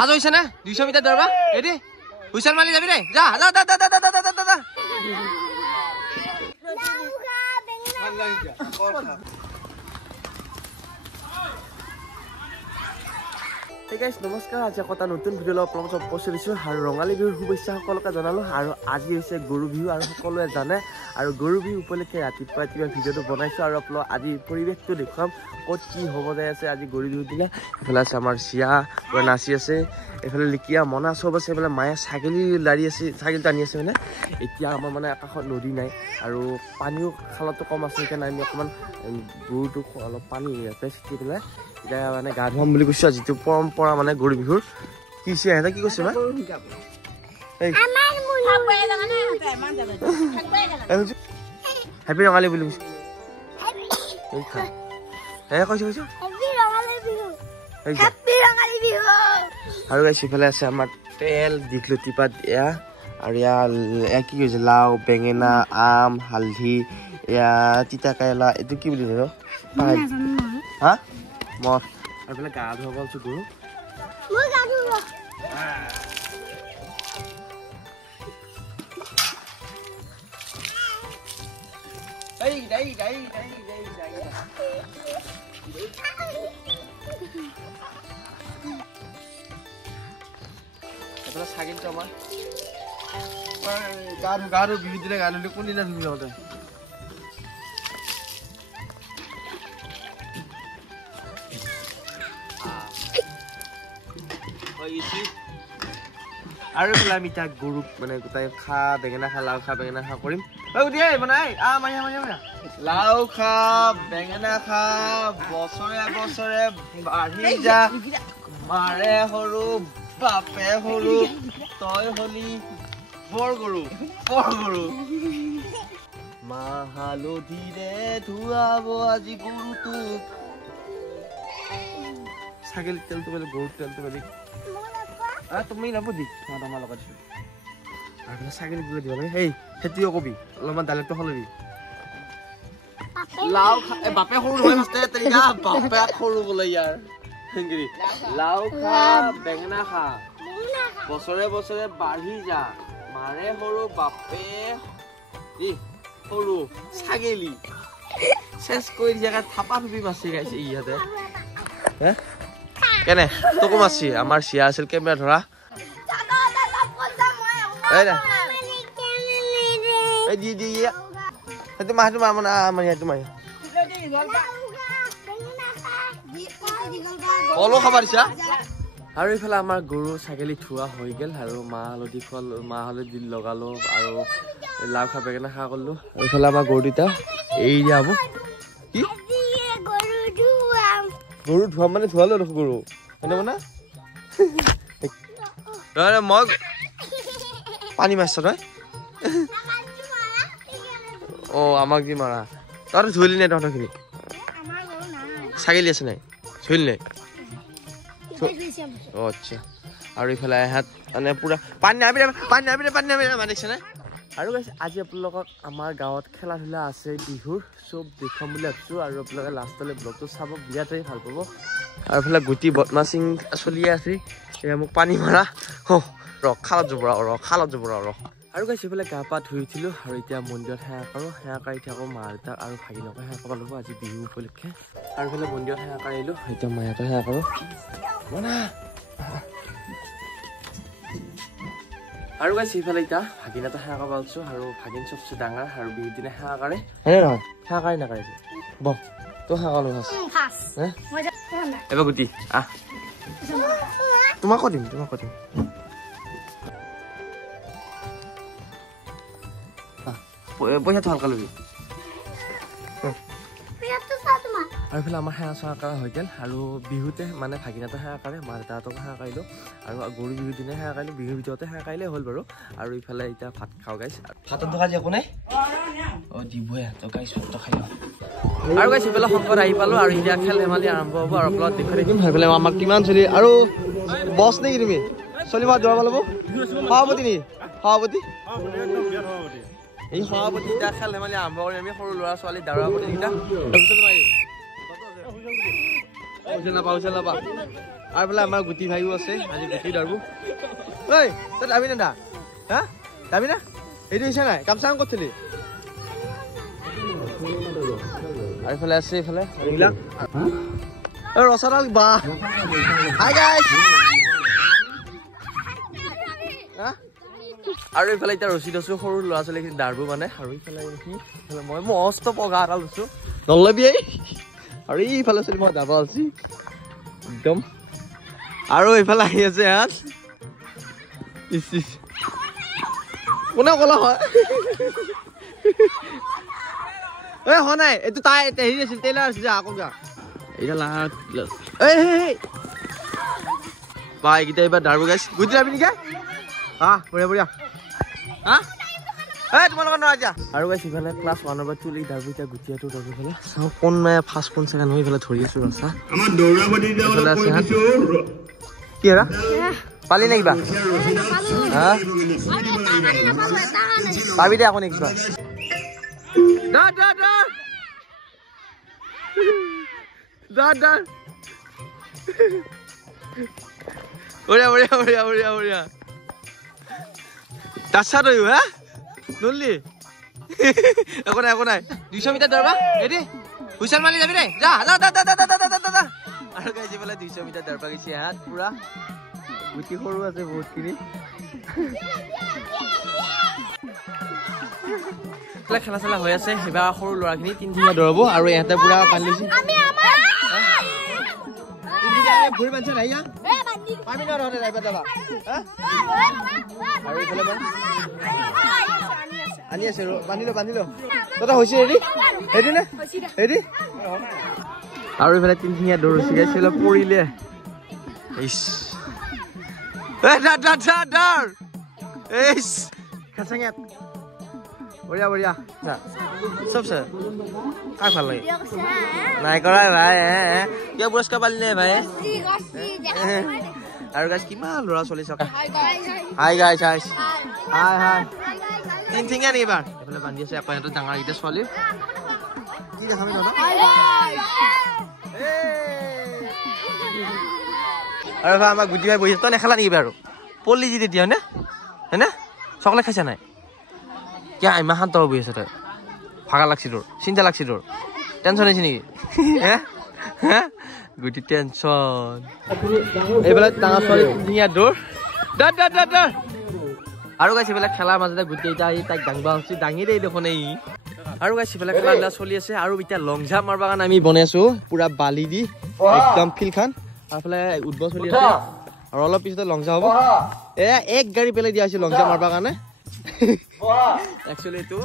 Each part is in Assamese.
সাজু হৈছে নে 200 মিটাৰ দৌৰবা ৰেডি হুইচেল মাৰি যাবি দেই যা যা যা যা যা যা Hey guys, নমস্কাৰ আজি এটা নতুন ভিডিঅ' লৈ আপোনালোকক উপস্থিত হৈছোঁ আৰু ৰঙালী বিহুৰ শুভেচ্ছা সকলোকে জনালোঁ আৰু আজি হৈছে গৰু বিহু আৰু সকলোৱে জানে আৰু গৰু বিহু উপলক্ষে ৰাতিপুৱা ভিডিঅ'টো বনাইছোঁ আৰু আপোনালোক আজি পৰিৱেশটো দেখুৱাম ক'ত কি হ'ব যায় আছে আজি গৰু বিহু দিলে এইফালে আছে আমাৰ চিয়া পুৰা নাচি আছে এইফালে লিকিয়া মনা চব আছে এইফালে মায়ে ছাগলী লাৰি আছে ছাগলী টানি আছে মানে এতিয়া আমাৰ মানে আকাশত নদী নাই আৰু পানীও খালতো কম আছে সেইকাৰণে আমি অকণমান গৰুটোক অলপ পানী ইয়াতে ছিটি পেলাই এতিয়া মানে গা ধুৱাম বুলি কৈছোঁ যিটো পৰম্পৰা মানে গৰু বিহুৰ কি সিহঁতে কি কৈছে বা হেপী ৰঙালী বুলি কৈছে আৰু সিফালে আছে আমাৰ তেল দীঘলতি পাত এয়া আৰু এয়া কি কৈছে লাও বেঙেনা আম হালধি এয়া তিতা কেৰেলা এইটো কি বুলি কয় হা মই আৰু পেলাই গা ধুৱাব আছো গৰু ছাগলীটো আমাৰ গা ধু বিহু দিলে গা ধুলে কোনদিনা ধুবি নহতে আৰু পেলাই আমি তাক গৰুক মানে গোটাই খা বেঙেনা খা লাও খা বেঙেনা খা কৰিম লাও খা বেঙেনা খা বছৰে বছৰে বাঢ়ি যা মাৰে সৰু বাপে সৰু তই হলি বৰ গৰু মাহ হালধিৰে ধুৱাব আজি গৰুটোক ছাগলীৰ তেলটো বেলেগ গৰুৰ তেলটো বেলেগ তুমি নবদি আমাৰ লগত আৰু ছাগলী গুলো দিব লাগে সেই খেতিও কবি অলপমান ডাইলেক্টটো সলবি লাও বাপে সৰু নহয় বাপে সৰু বোলে ইয়াৰ লাও খা বেঙেনা খা বছৰে বছৰে বাঢ়ি যা মাৰে সৰু বাপে সৰু ছাগলী চেচ কৰি দিয়া থাপা থুপি মাছি গাইছে ইহঁতে কেনে তোকো মাছি আমাৰ চিয়া আছিল কেমেৰা ধৰা আৰু এইফালে আমাৰ গৰু ছাগলী থোৱা হৈ গ'ল আৰু মাহ হালধি লগালো আৰু লাও খা বেঙেনা খা কৰিলো আৰু এইফালে আমাৰ গৰু দুটা এৰি দিয়া হ'ব কি গৰু ধোৱা মানে ধোৱালো দেখো গৰু মানে মই পানী মাৰিছ তই অ আমাক দি মাৰা তহঁতে ধুলি নাই তহঁতৰখিনি ছাগলী আছে নাই ধুলি নাই অ আচ্ছা আৰু ইফালে হাত মানে পুৰা পানী নামিলে মানিছে নাই আৰু আজি আপোনালোকক আমাৰ গাঁৱত খেলা ধূলা আছে বিহুৰ চব দেখুৱাম বুলি ভাবিছোঁ আৰু আপোনালোকে লাষ্টলৈ ব্লগটো চাব বিৰাটেই ভাল পাব আৰু এইফালে গুটি বদমাচিং চলিয়ে আছে এয়া মোক পানী মাৰা খালত জুবৰা আৰু এইফালে গা পা ধুই উঠিলোঁ আৰু এতিয়া মন্দিৰত সেৱা কৰোঁ সেৱা কাঢ়ি থাকোঁ মা দেউতাক আৰু ভাগিনকে সেৱা কৰিব লাগিব আজি বিহু উপলক্ষে আৰু এইফালে মন্দিৰত সেৱা কাঢ়িলোঁ এতিয়া মাহঁতক সেৱা কৰোঁ আৰু সিফালে এতিয়া ভাগিনটো সেৱা কৰিব পাৰিছোঁ আৰু ভাগিন চবচে ডাঙৰ আৰু বিহুৰ দিনা সেৱা কাঢ়ে হয়নে নহয় সেৱা কাঢ়ি নাকাঢ়িছে বহ তই সেৱা কৰিলোঁ এবাৰ গুটি আহ তোমাকো দিম পইচাটো হালকা ল'বি আৰু এইফালে আমাৰ সেৱা চেৱা কৰা হৈ গ'ল আৰু বিহুতে মানে ভাগিনাটো সেৱা কাঢ়ে মা দেউতাহঁতকো সেৱা কাঢ়িলোঁ আৰু গৰু বিহুৰ দিনা সেৱা কাঢ়িলোঁ বিহুৰ ভিতৰতে সেৱা কাঢ়িলে হ'ল বাৰু আৰু ইফালে এতিয়া ভাত খাওঁ গাইছ ভাতত থকা যে একো নাই অঁ দিবই তো গাইছ ভাতটো খাই লওঁ আৰু গাইছ ইফালে শংকৰ আহি পালোঁ আৰু এতিয়া খেল ধেমালি আৰম্ভ হ'ব আৰু অলপ দেখুৱাই দিম সেইফালে আমাক কিমান চলি আৰু বছ নেকি তুমি চলি মাত দৌৰাব ল'ব সভাপতি নেকি সভাপতি এই সভাপতিকেইটা খেল ধেমালি আৰম্ভ কৰি আমি সৰু ল'ৰা ছোৱালী দাউৰা প্ৰতিযোগিতা পইচা নাপা আৰু বোলে আমাৰ গুটি ভাইও আছে আজি গুটি দাৰবো ঐ তই যাবি না দা হা যাবি না এইটো হৈছে নাই কাম চাম কৰিছিলি আৰু এইফালে আছে এইফালে এইবিলাক ৰচাডাল বা হাই গাইছ আৰু এইফালে এতিয়া ৰচি আছো সৰু ল'ৰা ছোৱালী দাৰবো মানে আৰু এইফালে মই মস্ত পগা এটা লৈছো নলবি আৰু এইফালে চলি মই যাব আছি একদম আৰু এইফালে আহি আছে হাত কোনে ক'লা হয় এই হোৱা নাই এইটো তাই হেৰি আছিল টেইলাৰ আছিল যা আকৌ যা এইটা লাট এই বা এইকেইটা এইবাৰ দাৰবো গাইছ গুটি যাবি নেকি বঢ়িয়া বঢ়িয়া তোমালোকৰ নহয় যা আৰু গাইছ ইফালে ক্লাছ 1 পৰা তুলি দাৰবো এতিয়া গুটিয়াটো দাৰবো ফালে চাওঁ কোন ফাৰ্ষ্ট কোন ছেকেণ্ড হৈ ইফালে ধৰি আছো ৰচা আমাৰ দৌৰাবাদী কি হেৰা পালি নে কিবা পাবি দে আকৌ নেক্সট বাৰ বঢ়িয়া বঢ়িয়া বঢ়িয়া বঢ়িয়া বঢ়িয়া দাচা তয়ো হা নলি একো নাই 200 মিটাৰ দৌৰবা ৰেডি হুইচেল মাৰি যাবি দে যা যা আৰু গাইছ বোলে 200 মিটাৰ দৌৰবা গৈছে হাত পুৰা গুটি সৰু আছে বহুতখিনি খেলা চেলা হৈ আছে এবাৰ সৰু ল'ৰাখিনি 3 দিন দৌৰাব আৰু ইহঁতে পুৰা পানী লৈছে ঘূৰি বান্ধছে নাই পাবি ন ৰহতে যাবা যাবা আৰু এইফালে আনি আছে বান্ধিলো তই হৈছে ৰেডি নে ৰেডি আৰু এইফালে 3 দিনীয়া দৌৰ হৈছে গাইছ অলপ পৰিলে ইছ বঢ়িয়া বঢ়িয়া চব স্যাৰ কাক ভাল লাগে নাই কৰা ভাই কিয় পুৰস্কাৰ পালি নে ভাই আৰু গাইছ কিমান ল'ৰা ছোৱালী চকা হাই গাইছ হাই তিনিঠেঙীয়া নেকি এইবাৰ এইফালে বান্ধি আছে আকৌ সিহঁতৰ ডাঙৰ কেইটা ছোৱালী কি দেখাবি দাদা আৰু আমাৰ গুটি ভাই বহি তই নেখেলা নেকি বাৰু পলি যি তেতিয়া হয়নে চকলেট খাইছা নাই কিয় ইমান তল বহি আছে তই ভাগা লাগছি তোৰ চিন্তা লাগছি তোৰ টেনশ্যন হৈছে নেকি গুটি টেনশ্যন এইফালে ডাঙৰ ছোৱালী ধুনীয়া দৌৰ আৰু গাইছ এইফালে খেলাৰ মাজতে গুটি এটা আহি তাইক দাঙিবা হৈছে দাঙি দেই দেখোন এই আৰু গাইছ এইফালে খেলা চলি আছে আৰু এতিয়া লং জাম্প মাৰিবৰ কাৰণে আমি বনাই আছো পুৰা বালি দি একদম ফিল্ডখন আৰু এইফালে উদ্ভৱ চলি আছে আৰু অলপ পিছতে লং জাম্প হ'ব এক গাড়ী পেলাই দিয়া হৈছে লং জাম্প মাৰিবৰ কাৰণে একচুৱেলি এইটো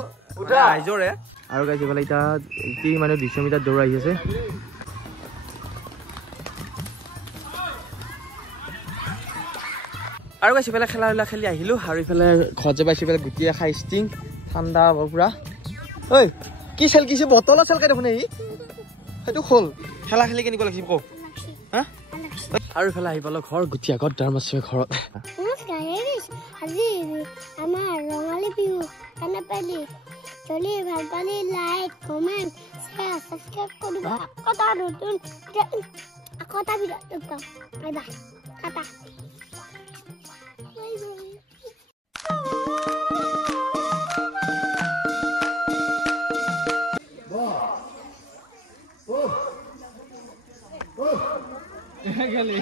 ৰাইজৰে আৰু গাইছ এইফালে এতিয়া মানে 200 মিটাৰ দৌৰ আহি আছে আৰু গাইছ এইফালে খেলা খেলি আহিলো আৰু এইফালে ঘৰত যে পাইছো এইফালে গুটিয়ে খাই ষ্টিং ঠাণ্ডা পুৰা ঐ কি চেলকিছে বটল চেলকাই দেখোন সেইটো খোল খেলা খেলি কেনেকুৱা লাগিছে কওক আৰু এইফালে আহি পালো ঘৰ গুটি আগত দাম আছে ঘৰত আজি আমাৰ ৰঙালী বিহু কানে পালি চলি ভাল পালি লাইক কমেন্ট শেয়াৰ সাবস্ক্ৰাইব কৰিব আকতা নতুন আকতা ভিডিঅ' পাম বাই বাই টাটা Gale.